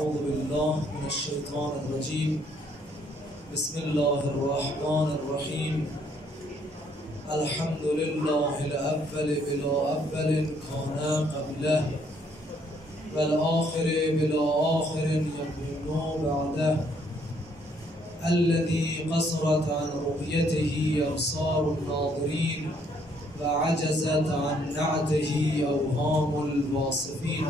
أعوذ بالله من الشيطان الرجيم. بسم الله الرحمن الرحيم. الحمد لله الأول بلا أول كان قبله، والآخر بلا آخر يكون بعده، الذي قصرت عن رؤيته أبصار الناظرين وعجزت عن نعته أوهام الواصفين.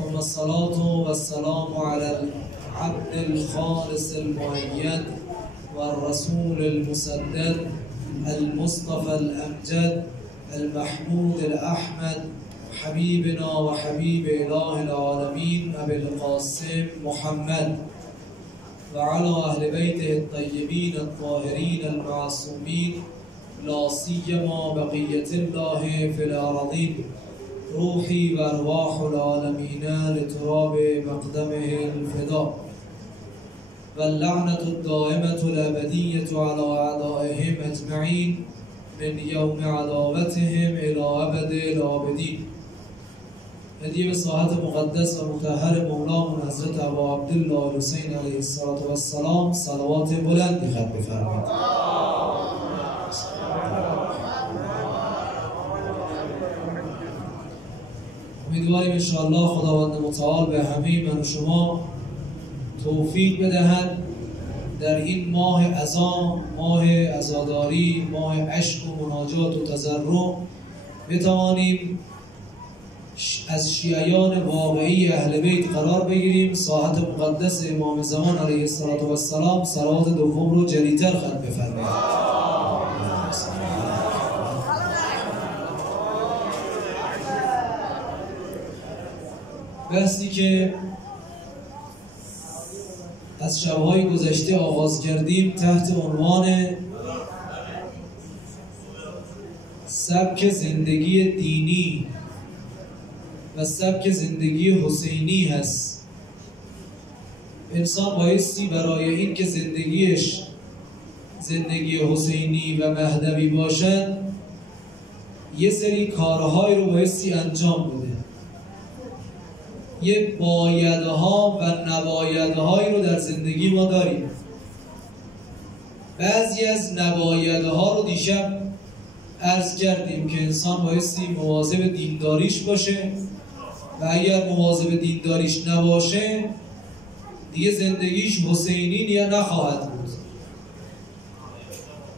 ثم الصلاة والسلام على العبد الخالص المؤيد والرسول المسدد المصطفى الأمجد المحمود الأحمد حبيبنا وحبيب إله العالمين أبي القاسم محمد، وعلى أهل بيته الطيبين الطاهرين المعصومين، لا سيما بقية الله في الأراضين. روحي وأرواح العالمين لتراب مقدمه الفداء، واللعنة الدائمة الأبدية على أعدائهم أجمعين من يوم عداوتهم إلى أبد الآبدين. هدیه به ساحت مقدس و مطهر مولامون حضرت ابا عبدالله الحسین علیه السلام صلوات بلندی خط بفرمایید. امیدواریم انشاءالله خداوند متعال به همه من و شما توفیق بدهد در این ماه عزا، ماه عزاداری، ماه عشق و مناجات و تضرع بتوانیم از شیعیان واقعی اهل بیت قرار بگیریم. ساحت مقدس امام زمان علیه السلام صلوات دوم رو جلیتر خط بفرمایید. بحثی که از شب‌های گذشته آغاز کردیم تحت عنوان سبک زندگی دینی و سبک زندگی حسینی هست. انسان بایستی برای این که زندگیش زندگی حسینی و مهدوی باشد یه سری کارهای رو بایستی انجام بده. یه بایدها و نبایدهایی رو در زندگی ما داریم. بعضی از نبایدها رو دیشب عرض کردیم که انسان بایستی مواظب دینداریش باشه و اگر مواظب دینداریش نباشه دیگه زندگیش حسینی یا نخواهد بود.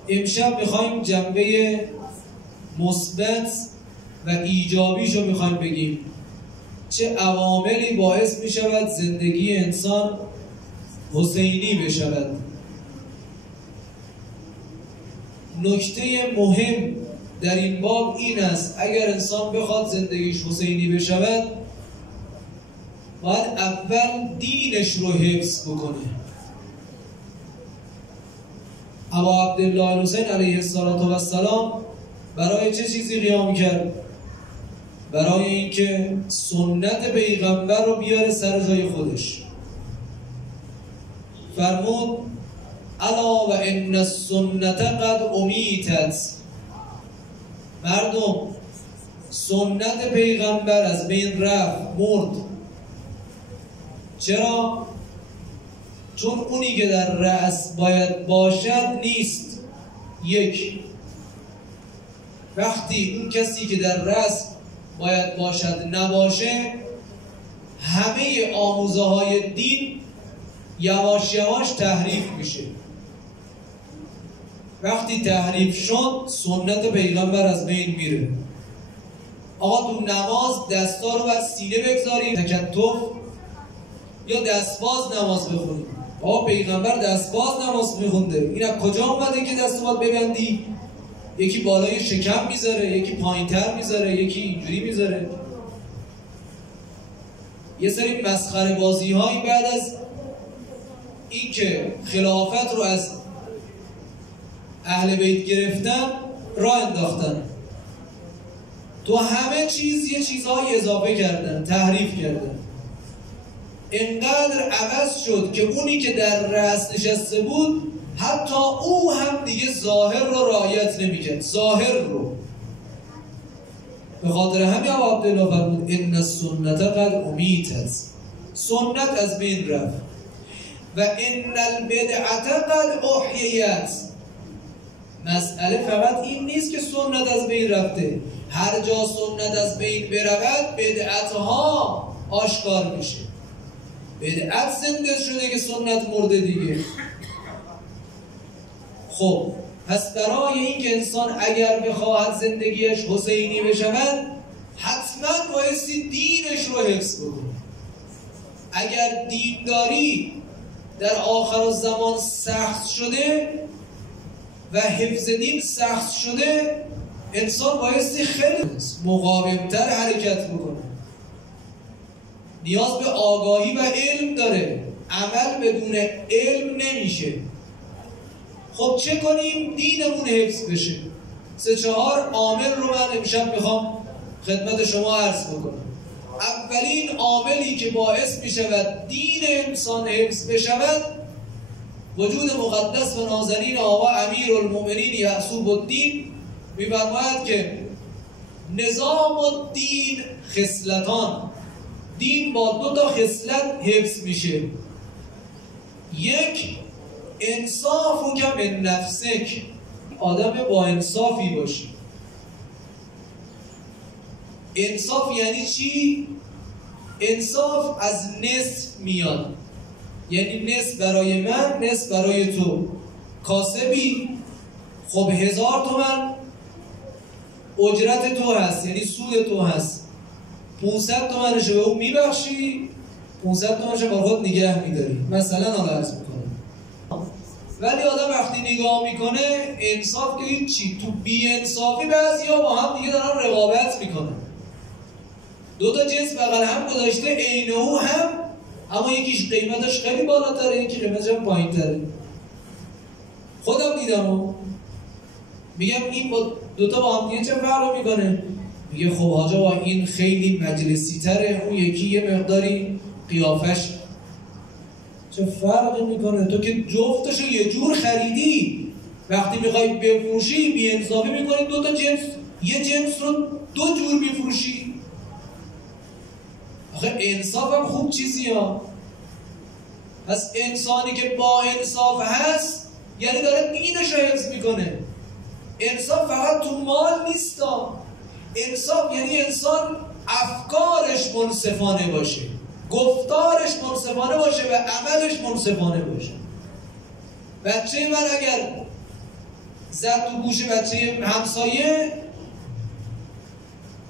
امشب میخوایم جنبه مثبت و ایجابیش رو میخوایم بگیم. چه عواملی باعث می شود زندگی انسان حسینی بشود. نکته مهم در این باب این است اگر انسان بخواد زندگیش حسینی بشود باید اول دینش رو حفظ بکنه. ابا عبدالله الحسین علیه السلام برای چه چیزی قیام کرد؟ برای اینکه سنت پیغمبر رو بیاره سر جای خودش. فرمود الا و ان السنت قد امیتت. مردم سنت پیغمبر از بین رفت، مرد. چرا؟ چون اونی که در رأس باید باشد نیست. یک، وقتی اون کسی که در رأس باید باشد نباشه همه آموزه های دین یواش یواش تحریف میشه. وقتی تحریف شد سنت پیغمبر از بین میره. آقا تو نماز دستا رو باید سینه بگذاریم تکتف یا دستباز نماز بخونیم. آقا پیغمبر دستباز نماز میخونده، این از کجا اومده که دستو باید ببندی؟ یکی بالای شکم میذاره، یکی پایینتر میذاره، یکی اینجوری میذاره. یه سری مسخره بازی هایی بعد از این که خلافت رو از اهل بیت گرفتن راه انداختن. تو همه چیز یه چیزهای اضافه کردن، تحریف کردن. اینقدر عوض شد که اونی که در رأس نشسته بود حتی او هم دیگه ظاهر رو رعایت نمی‌کرد. ظاهر رو به خاطر همین ابا عبدالله فرمود ان السنت قد امیتت. سنت از بین رفت. و ان البدعة قد احییت. مسئله فقط این نیست که سنت از بین رفته، هر جا سنت از بین برود بدعتها آشکار میشه. بدعت زنده شده که سنت مرده دیگه. خب پس برای اینکه انسان اگر بخواهد زندگیش حسینی بشود حتما بایستی دینش رو حفظ بکنه. اگر دینداری در آخر الزمان سخت شده و حفظ دین سخت شده، انسان بایستی خیلی مقاومتر حرکت بکنه. نیاز به آگاهی و علم داره، عمل بدون علم نمیشه. خب چه کنیم دینمون حفظ بشه؟ 3-4 عامل رو من امشب میخوام خدمت شما عرض بکنم. اولین عاملی که باعث میشود دین انسان حفظ بشود، وجود مقدس و نازنین آقا امیرالمؤمنین یعصوب الدین می‌فرماید که نظام الدین خصلتان، دین با 2 تا خصلت حفظ میشه. یک، انصاف که من نفسک، آدم با انصافی باشی. انصاف یعنی چی؟ انصاف از نصف میاد، یعنی نصف برای من نصف برای تو. کاسبی خب 1000 تومن اجرت تو هست، یعنی سود تو هست، 500 تومنش به اون میبخشی، 500 تومنش با خود نگه میداری، مثلا حالا عرض میکنم. ولی آدم وقتی نگاه میکنه انصاف که چی؟ تو بی انصافی بعضیا با هم دیگه دارن رقابت میکنن. 2 تا جنس بغل هم گذاشته عین او هم، اما یکیش قیمتش خیلی بالاتره، یکی قیمتش هم پایین‌تره. خودم دیدم میگم این با 2 تا با هم دیگه چه فرقی میکنه؟ میگه خب حاجا با این خیلی مجلسی تره، اون یکی یه مقداری قیافش. چه فرقی میکنه؟ تو که جفتشو یه جور خریدی، وقتی میخوای بفروشی بی انصافی میکنی، 2 تا جنس، یه جنس رو 2 جور میفروشی. آخه انصاف هم خوب چیزی ها. پس انسانی که با انصاف هست یعنی داره دینش رو حفظ میکنه. انصاف فقط تو مال نیست. انصاف یعنی انسان افکارش منصفانه باشه، گفتارش منصفانه باشه و عملش منصفانه باشه. بچه من اگر زد تو گوش بچه همسایه،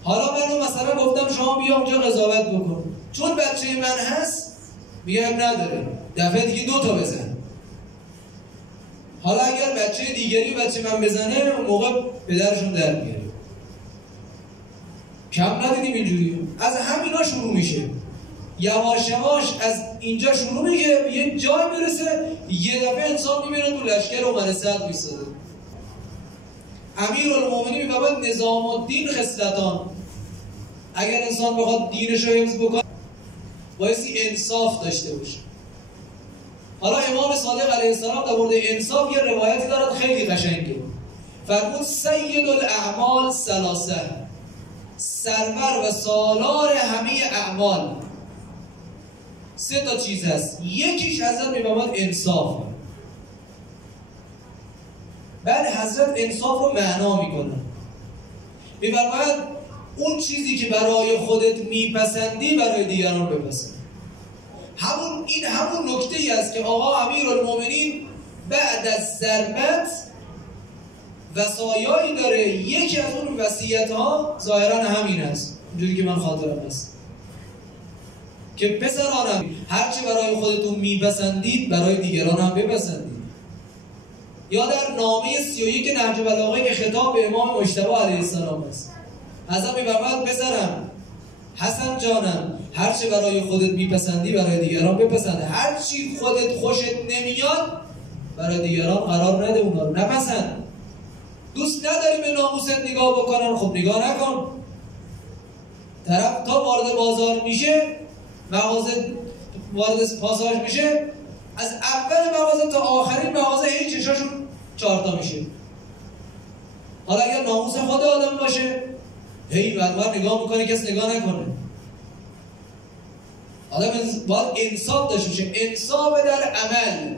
حالا منو مثلا گفتم شما بیا اونجا قضاوت بکن، چون بچه من هست میگم نداره، دفعه دیگه 2 تا بزن. حالا اگر بچه دیگری بچه من بزنه، اون موقع پدرشون در میاره. کم ندیدیم اینجوری. از همینا شروع میشه، یواش یواش از اینجا شروع میشه، یه جای میرسه یه دفعه انسان میبینه تو لشکر عمر سعد میساده. امیرالمؤمنین میگه نظام الدین خصلتان. اگر انسان بخواد دینش رو حفظ بکنه بایستی انصاف داشته باشه. حالا امام صادق علیه السلام در مورد انصاف یه روایتی دارد خیلی قشنگه. فرمود سید الاعمال 3، سرور و سالار همه اعمال 3 تا چیز هست. یکیش حضرت میفرماد انصاف. بعد حضرت انصاف رو معنا میکنه، میفرماید اون چیزی که برای خودت میپسندی برای دیگران بپسند. همون نکته ای است که آقا امیرالمؤمنین بعد از ضربت وصایایی داره. یکی از اون وصیت ها ظاهرا همین است، اینجوری که من خاطرم هست، که پسرانم هرچی برای خودتون میپسندید برای دیگران هم بپسندید. یا در نامه 31 نهج البلاغه که خطاب به امام مجتبی علیه السلام است، حضرت می‌فرماید پسرم، حسن جانم، هرچی برای خودت میپسندی برای دیگران بپسند. هرچی خودت خوشت نمیاد برای دیگران قرار نده، اونا رو نپسند. دوست نداری به ناموست نگاه بکنن، خب نگاه نکن. طرف تا وارد بازار میشه، مغازه وارد پاساژ میشه، از اول مغازه تا آخرین مغازه هیچ چشاشون 4 تا میشه. حالا اگر ناموس خود آدم باشه هی بعد نگاه میکنه کس نگاه نکنه. آدم باید انصاف داشته باشه، انصاف در عمل.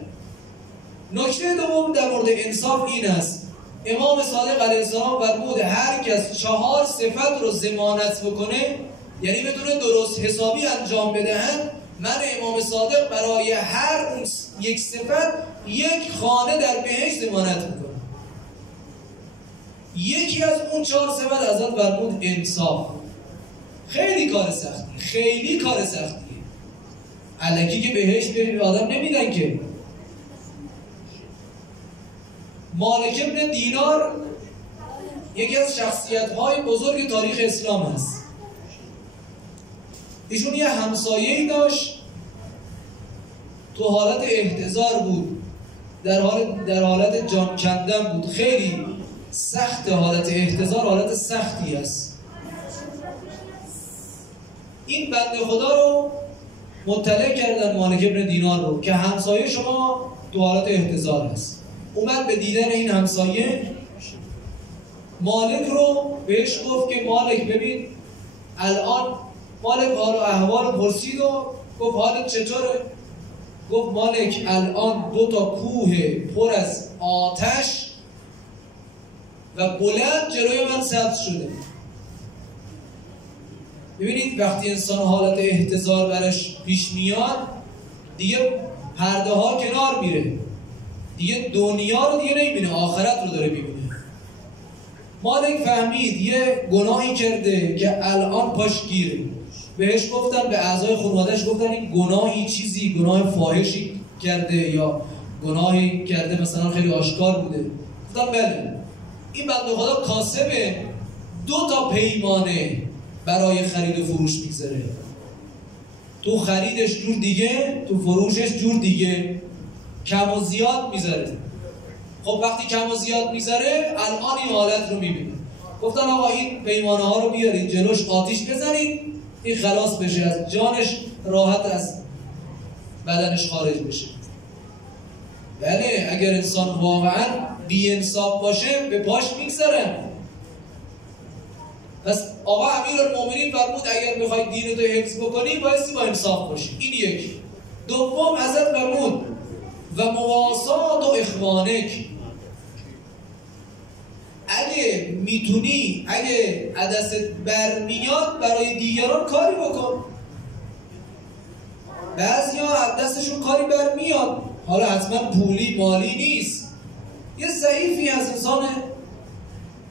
نکته دوم در مورد انصاف این است، امام صادق علیه السلام فرمود هر کس 4 صفت رو ضمانت بکنه، یعنی بدون درست حسابی انجام بدهند، من امام صادق برای هر اون یک صفت یک خانه در بهشت ضمانت میکنم. یکی از اون 4 صفت حضرت فرمود انصاف. خیلی کار سختی، خیلی کار سختیه. الکی که بهشت به آدم نمیدن که. مالک ابن دینار یکی از شخصیت‌های بزرگ تاریخ اسلام است. ایشون یه همسایه‌ای داشت، تو حالت احتضار بود، در حالت جان کندن بود. خیلی سخت حالت احتضار، حالت سختی است. این بنده خدا رو مطلع کردن مالک ابن دینار رو که همسایه شما تو حالت احتضار است. اومد به دیدن این همسایه، مالک رو بهش گفت که مالک ببین الان، مالک حال و احوال پرسید و گفت حالت چطوره؟ گفت مالک الان 2 تا کوه پر از آتش و بلند جلوی من سبز شده. ببینید وقتی انسان حالت احتضار برش پیش میاد، دیگه پرده ها کنار میره، دیگه دنیا رو دیگه نمیبینه، آخرت رو داره میبینه. مالک فهمید یه گناهی کرده که الان پاش گیره. بهش گفتن، به اعضای خانواده‌اش گفتن این گناهی چیزی، گناه فاحشی کرده یا گناهی کرده مثلا خیلی آشکار بوده. گفتن بله. این بنده خدا کاسبه، 2 تا پیمانه برای خرید و فروش میگذاره. تو خریدش جور دیگه، تو فروشش جور دیگه، کم و زیاد میذاره. خب وقتی کم و زیاد میذاره، الان این حالت رو میبینه. گفتن آقا این پیمانه ها رو بیارید جلوش آتیش بزنید، این خلاص بشه، از جانش راحت از بدنش خارج بشه. بله اگر انسان واقعا بی انصاف باشه به پاش میگذاره. پس آقا امیرالمومنین فرمود اگر بخوای دینتو حفظ بکنی بایستی با انصاف باشی. این یک. دوم حضرت فرمود و مواسات و اخوانک، اگه میتونی، اگه عدست برمیاد برای دیگران کاری بکن. بعضیا عدستشون کاری برمیاد، حالا حتما پولی مالی نیست، یه ضعیفی از انسان،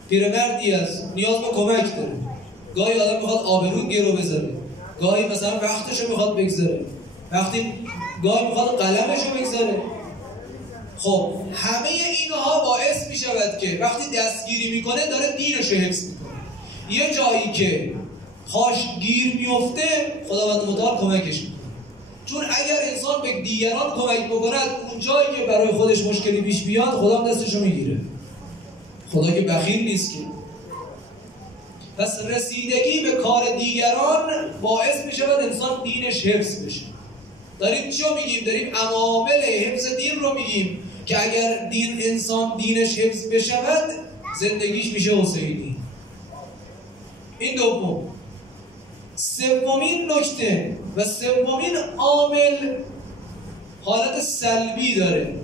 پیرمردی از نیاز به کمک داره، گاهی آدم میخواد آبرو گرو بذاره، گاهی مثلا وقتشو میخواد بگذاره، گاهی میخواد قلمشو بگذاره. خب همه اینها باعث میشود که وقتی دستگیری میکنه داره دینشو حفظ میکنه. یه جایی که پاش گیر میفته خداوند متعال کمکش میکنه. چون اگر انسان به دیگران کمک بکند، اون جایی که برای خودش مشکلی پیش بیاد خدا دستشو میگیره. خدا که بخیل نیست که. پس رسیدگی به کار دیگران باعث میشود انسان دینش حفظ بشه. داریم چی رو میگیم؟ داریم عوامل حفظ دین رو میگیم که اگر انسان دینش حفظ بشود زندگیش میشه حسینی. این دوم. سومین نکته و سومین عامل حالت سلبی داره.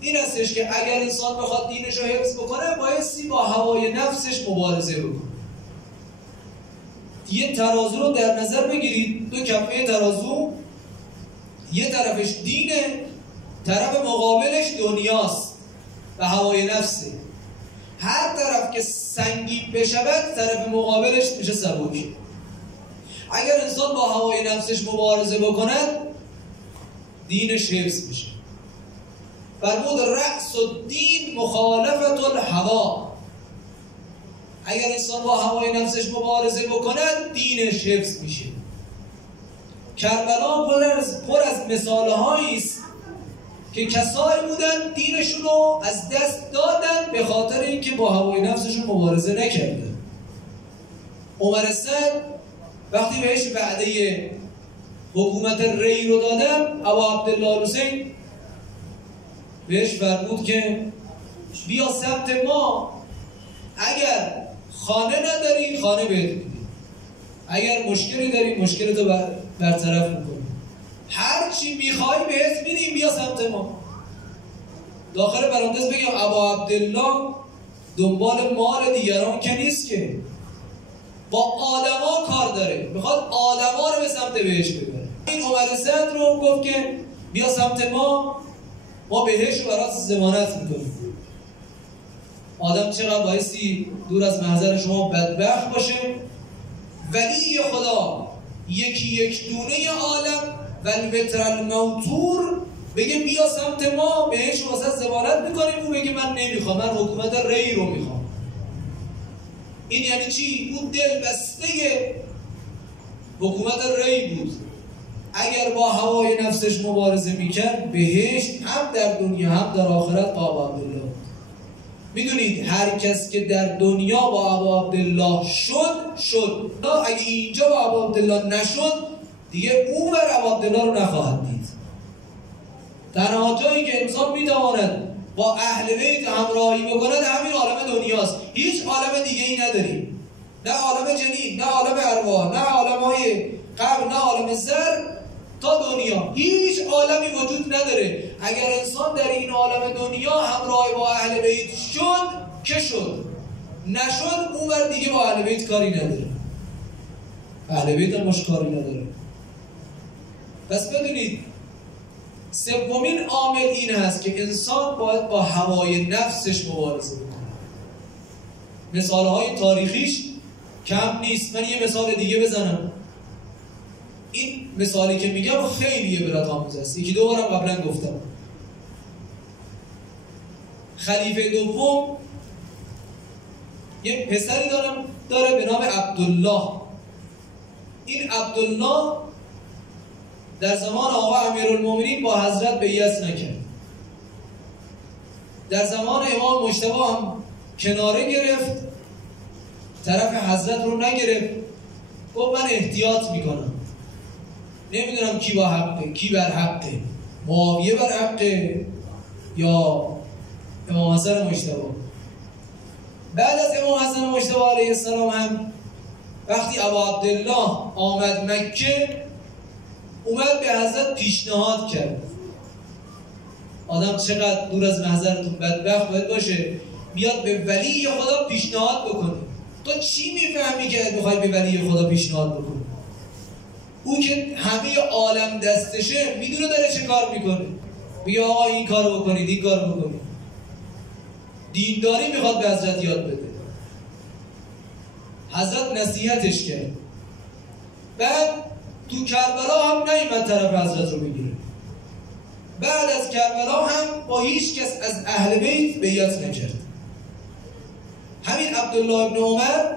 این هستش که اگر انسان بخواد دینش رو حفظ بکنه بایستی با هوای نفسش مبارزه بکنه. یه ترازو رو در نظر بگیرید، 2 کفه ترازو، یه طرفش دینه، طرف مقابلش دنیاست و هوای نفسه. هر طرف که سنگین بشود طرف مقابلش میشه سبک. اگر انسان با هوای نفسش مبارزه بکند دینش حفظ میشه. فرمود رأس الدین مخالفت الهوا. اگر انسان با هوای نفسش مبارزه بکند دینش حفظ میشه. کربلا پر از مثالهایی است که کسایی بودن دینشون رو از دست دادن به خاطر اینکه با هوای نفسشون مبارزه نکردن. عمر صد وقتی بهش وعده حکومت ری رو دادم، ابا عبدالله حسین بهش فرمود که بیا سمت ما، اگر خانه نداری خانه بهت میدیم، اگر مشکلی داری مشکلتو برطرف میکنی. هر چی میخوای بهت میدیم، بیا سمت ما. داخل پرانتز بگم ابا عبدالله دنبال مال دیگران که نیست، که با آدما کار داره، میخواد آدما رو به سمت بهش ببره. این عمر صدر رو گفت که بیا سمت ما بهش رو برات ضمانت میکنیم. آدم چقدر بایستی دور از محضر شما بدبخت باشه، ولی خدا یکی یک دونه عالم و المتر الموتور بگه بیا سمت ما بهش واسه ضمانت میکنیم، او بگه من نمیخوام، من حکومت ری رو میخوام. این یعنی چی؟ اون دل بسته حکومت ری بود. اگر با هوای نفسش مبارزه میکرد، بهشت هم در دنیا هم در آخرت با عبدالله. میدونید هر کس که در دنیا با ابا عبدالله شد، اگه اینجا با ابا عبدالله نشد، دیگه اون بر ابا عبدالله رو نخواهد دید. تنها جایی که انسان میتواند با اهل بیت همراهی بکند همین عالم دنیاست. هیچ عالم دیگه ای نداریم، نه عالم جنین، نه عالم ارواح، نه عالم‌های قبر، نه عالم زر تا دنیا. هیچ عالمی وجود نداره. اگر انسان در این عالم دنیا همراه با اهل بیت شد که شد، نشد اون ور دیگه با اهل بیت کاری نداره. اهل بیت هم مش کاری نداره. پس بدونید سومین عامل این هست که انسان باید با هوای نفسش مبارزه بکنه. مثالهای تاریخیش کم نیست. من یه مثال دیگه بزنم. این مثالی که میگم خیلی عبرت آموز است. یکی دو بارم قبلا گفتم. خلیفه دوم یه پسری داره به نام عبدالله. این عبدالله در زمان آقا امیرالمومنین با حضرت بیعت نکرد. در زمان امام مجتبی هم کناره گرفت، طرف حضرت رو نگرفت. گفت من احتیاط میکنم، نمیدونم کی با حقه، کی بر حقه، معاویه بر حقه یا امام حسن مجتبی. بعد از امام حسن مجتبی علیه السلام هم وقتی ابا عبدالله آمد مکه، اومد به حضرت پیشنهاد کرد. آدم چقدر دور از محضرتون بدبخت باید باشه بیاد به ولی خدا پیشنهاد بکنه. تو چی میفهمی که میخوای به ولی خدا پیشنهاد بکنی؟ او که همه عالم دستشه، میدونه داره چه کار میکنه. بیا آقا این کارو بکنید، این کارو بکنید. دینداری میخواد به حضرت یاد بده. حضرت نصیحتش کرد. بعد تو کربلا هم نیامد طرف حضرت رو بگیره. بعد از کربلا هم با هیچ کس از اهل بیت بیعت نکرد. همین عبدالله ابن عمر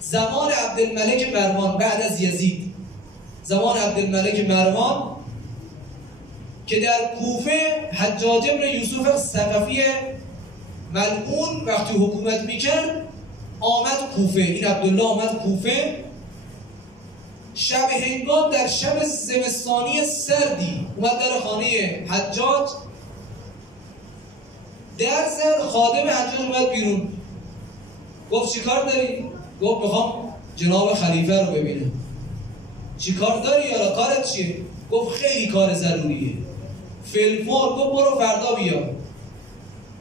زمان عبدالملک مروان، بعد از یزید، زمان عبدالملک مروان که در کوفه حجاج ابن یوسف ثقفی ملعون وقتی حکومت میکرد آمد کوفه. این عبدالله آمد کوفه. شب هنگام در شب زمستانی سردی اومد در خانه حجاج در زد. خادم حجاج اومد بیرون، گفت چی کار داری؟ گفت میخوام جناب خلیفه رو ببینم. چی کار داری یارا؟ کارت چیه؟ گفت خیلی کار ضروریه. فیلمور. گفت برو فردا بیا.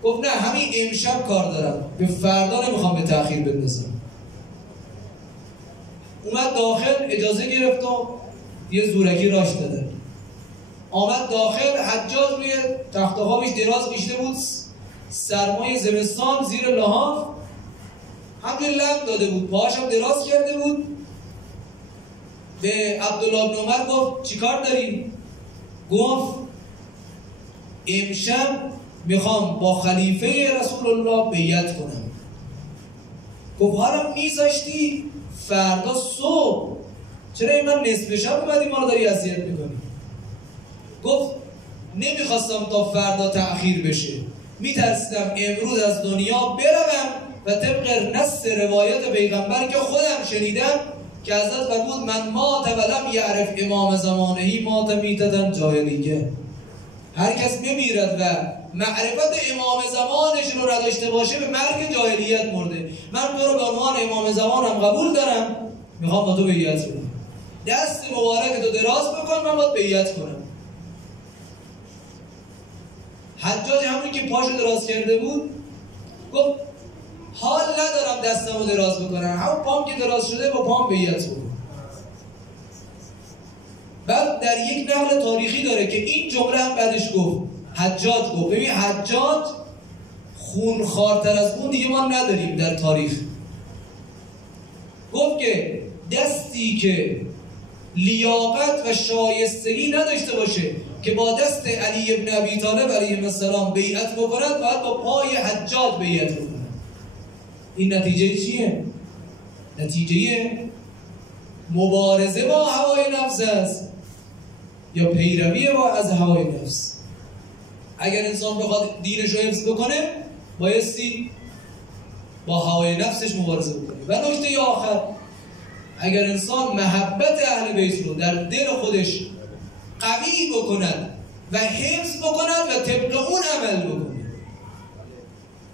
گفت نه همین امشب کار دارم، به فردا نمیخوام به تأخیر بندازم. اومد داخل، اجازه گرفت و یه زورکی راش داده. آمد داخل. حجاج روی تخت خوابش دراز کشیده بود، سرمای زمستان زیر لحاف همین لب داده بود، پاهاش هم دراز کرده بود. به عبدالله بن عمر گفت چی کار داری؟ گفت امشب میخوام با خلیفه رسول الله بیعت کنم. گفت حالا میذاشتی فردا صبح، چرا من نصف شب اومدی ما رو داری اذیت میکنی؟ گفت نمیخواستم تا فردا تأخیر بشه، میترسیدم امروز از دنیا بروم و طبق نص روایت پیغمبر که خودم شنیدم که حضرت فرمود من مات ولم یعرف امام زمانهی مات میتة جاهلیه. هر کس بمیرد و معرفت امام زمانش رو نداشته باشه به مرگ جاهلیت مرده. من تو رو به عنوان امام زمانم قبول دارم، میخوام با تو بیعت کنم، دست مبارک تو دراز بکن، من باید بیعت کنم. حجاج همونی که پاشو دراز کرده بود گفت حال ندارم دستمو دراز بکنم، همون پام که دراز شده با پام بیعت کنم. بعد در یک نقل تاریخی داره که این جمله هم بعدش گفت، حجاج گفت، ببین حجاج خونخوارتر از اون دیگه ما نداریم در تاریخ، گفت که دستی که لیاقت و شایستگی نداشته باشه که با دست علی ابن ابی طالب علیه السلام بیعت بکند، باید با پای حجاج بیعت بکند. این نتیجه چیه؟ نتیجه مبارزه با هوای نفس است یا پیروی از هوای نفس؟ اگر انسان بخواد دینش رو حفظ بکنه بایستی با هوای نفسش مبارزه بکنه. و نکته آخر، اگر انسان محبت اهل بیت رو در دل خودش قوی بکند و حفظ بکند و طبق اون عمل بکند،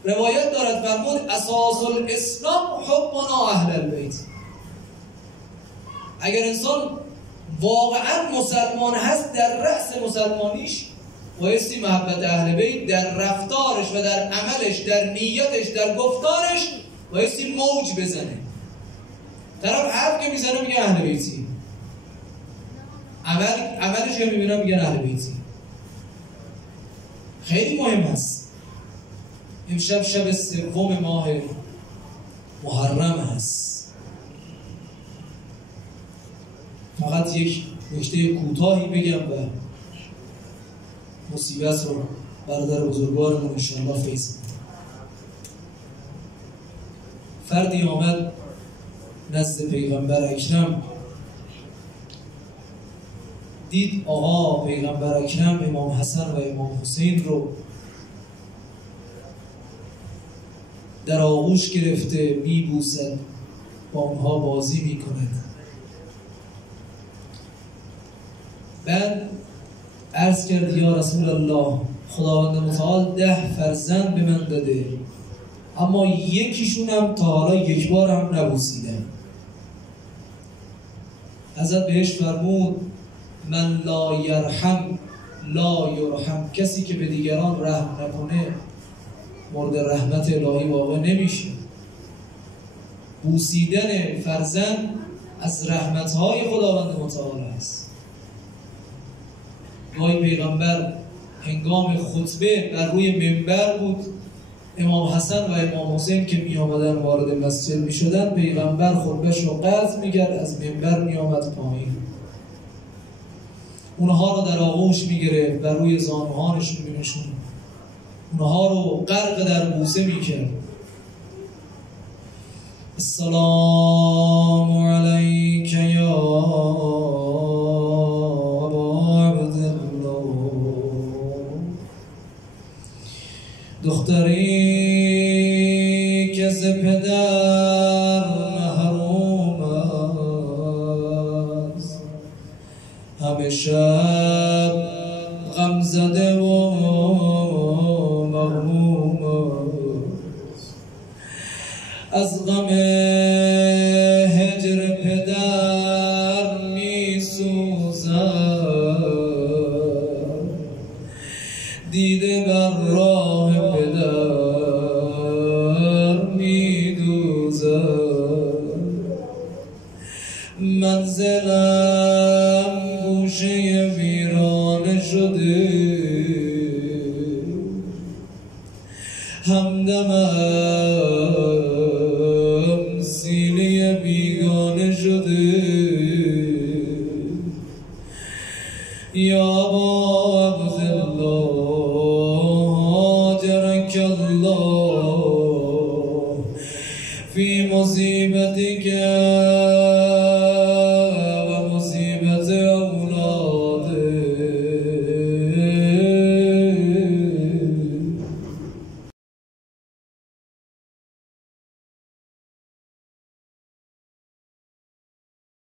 روایت دارد فرمود اساس الاسلام حبنا اهل البیت. اگر انسان واقعا مسلمان هست، در رأس مسلمانیش بایستی محبت اهل بیت در رفتارش و در عملش، در نیتش، در گفتارش بایستی موج بزنه. طرف حرف که میزنه میگه اهل بیتی، عملش که میبینه میگه اهل بیتی. خیلی مهم است. امشب شب سوم ماه محرم هست. فقط یک نکته کوتاهی بگم و مصیبت رو برادر بزرگوارمون انشاءالله فیض کنیم. فردی آمد نزد پیغمبر اکرم، دید آقا پیغمبر اکرم امام حسن و امام حسین رو در آغوش گرفته میبوسد، با اونها بازی میکند. بعد عرض کرد یا رسول الله، خداوند متعال 10 فرزند به من داده، اما یکیشونم تا حالا یک بار هم نبوسیدم. حضرت بهش فرمود من لا یرحم لا یرحم، کسی که به دیگران رحم نکنه مورد رحمت الهی واقع نمیشه. بوسیدن فرزند از رحمتهای خداوند متعال است. گاهی پیغمبر هنگام خطبه بر روی منبر بود، امام حسن و امام حسین که می آمدن وارد مسجد می شدن، پیغمبر خطبه‌ش رو قطع می کرد، از منبر می آمد پایین، اونها رو در آغوش می گرفت، بر روی زانوهانشون می نشوند، اونها رو غرق در بوسه می کرد. السلام علیک یا ابا عبدالله، دختری که ز پدر محروم است، همه شب غم زده و مغموم است، از غم هجر پدر می سوزد، دیده بر راه پدر می دوزد. منزلم گوشه ویرانه شده، همدمم سینه بیگانه شده. یا ابا عبدالله آجرک الله فی مصیبتک